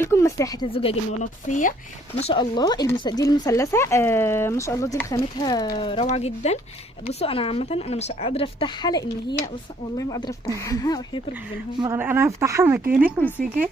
لكم مساحه الزجاج المغناطيسيه ما شاء الله. دي المثلثه ما شاء الله، دي خامتها روعه جدا. بصوا انا عامه انا مش قادره افتحها لان هي والله ما قادره افتحها وحياة ربنا. انا هفتحها مكانك وامسكي.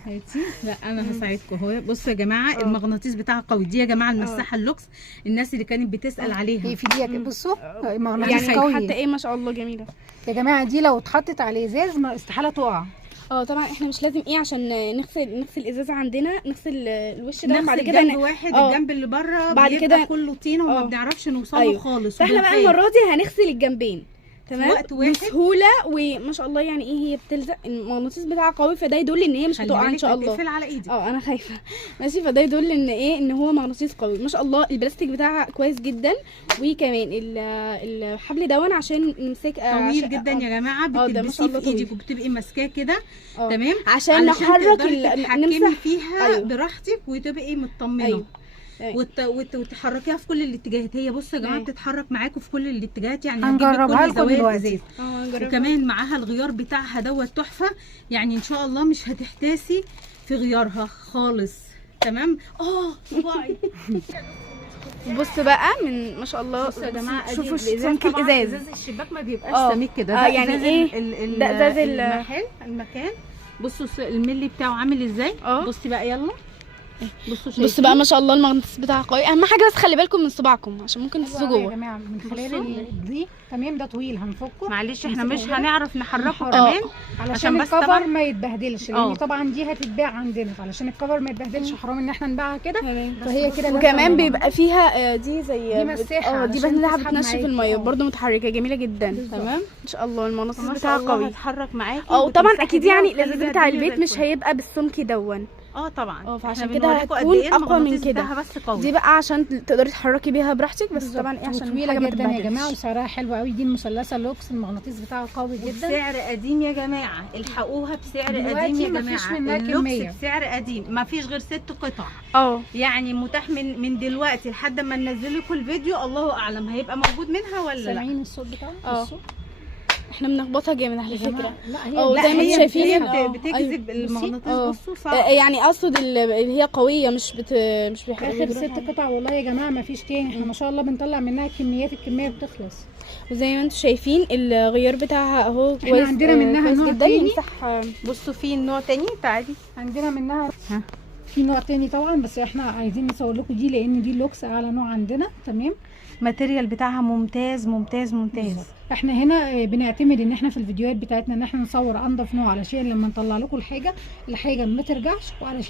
لا انا هساعدكم اهو. بصوا يا جماعه المغناطيس بتاعها قوي. دي يا جماعه المساحه اللوكس، الناس اللي كانت بتسال عليها هي في دي بصوا مغناطيس يعني قوي حتى ايه ما شاء الله جميله يا جماعه. دي لو اتحطت على ازاز ما استحاله تقع. طبعا احنا مش لازم ايه عشان نغسل الازازه عندنا، نغسل الوش ده بعد كده جنب واحد الجنب اللي بره بعد كده كله طينه وما بنعرفش نوصله خالص. فاحنا بقى المره دي هنغسل الجنبين تمام وقت واحد بسهوله وما شاء الله. يعني ايه هي بتلزق، المغناطيس بتاعها قوي، فده يدل ان هي مش هتقع ان شاء الله. هتقفل على ايدك. انا خايفه ماشي. فده يدل ان ايه ان هو مغناطيس قوي ما شاء الله. البلاستيك بتاعها كويس جدا، وكمان الحبل دون عشان نمسك طويل جدا يا جماعه. بتلبسيه في ايدك وبتبقي ماسكاه كده تمام عشان نحرك تتحكمي فيها براحتك وتبقي مطمنه. وتحركيها في كل الاتجاهات. هي بصوا يا جماعه بتتحرك معاكم في كل الاتجاهات. يعني هنجربها لكم دلوقتي. وكمان معاها الغيار بتاعها دوت تحفه. يعني ان شاء الله مش هتحتاسي في غيارها خالص. تمام. صباعي بص بقى من ما شاء الله. بصوا يا جماعه شوفوا سمك الازاز. الشباك ما بيبقاش سميك كده. ده يعني ايه ده ازاز المكان. بصوا الملي بتاعه عامل ازاي. بصي بقى يلا. بصوا بقى ما شاء الله المغناطيس بتاعها قوي. اهم حاجه بس خلي بالكم من صباعكم عشان ممكن تسيبوا جوه يا جماعه من خلال دي. تمام ده طويل هنفكه. معلش احنا مش هنعرف نحركه كمان علشان الكفر ما يتبهدلش. لان طبعا دي هتتباع عندنا، علشان الكفر ما يتبهدلش حرام ان احنا نبيعها كده. فهي كده. وكمان بيبقى فيها دي زي دي مساحه دي بنلعب بتنشف الميه برده متحركه جميله جدا. تمام ان شاء الله المغناطيس بتاعها قوي. هتحرك معاكي. وطبعا اكيد يعني الازاز بتاع البيت مش هيبقى بالسمك دون. طبعا. فعشان كده هتكون اقوى من كده. دي بقى عشان تقدري تحركي بيها براحتك. بس طبعا ايه عشان طويله جدا يا جماعه وسعرها حلو قوي. دي المثلثه لوكس المغناطيس بتاعها قوي جدا. بسعر قديم يا جماعه. الحقوها بسعر قديم يا جماعه. اللوكس بسعر قديم ما فيش غير 6 قطع. يعني متاح من دلوقتي لحد ما ننزل لكم الفيديو. الله اعلم هيبقى موجود منها ولا لا. سامعين الصوت بتاعه؟ احنا بنخبطها جامد على فكره. لا زي ما انتم شايفين بتجذب المغناطيس. بصوا صعب. يعني اقصد اللي هي قويه مش اخر 6 قطع والله يا جماعه ما فيش تاني. احنا ما شاء الله بنطلع منها كميات. الكميه بتخلص. وزي ما انتم شايفين الغيار بتاعها اهو كويس. احنا عندنا منها نوع تاني. بصوا في نوع تاني. تعالي عندنا منها في نوع تاني طبعا. بس احنا عايزين نصور لكم دي لان دي اللوكس اعلى نوع عندنا. تمام. الماتيريال بتاعها ممتاز ممتاز ممتاز. احنا هنا بنعتمد ان احنا في الفيديوهات بتاعتنا ان احنا نصور انضف نوع علشان لما نطلع لكم الحاجه ما ترجعش، وعلشان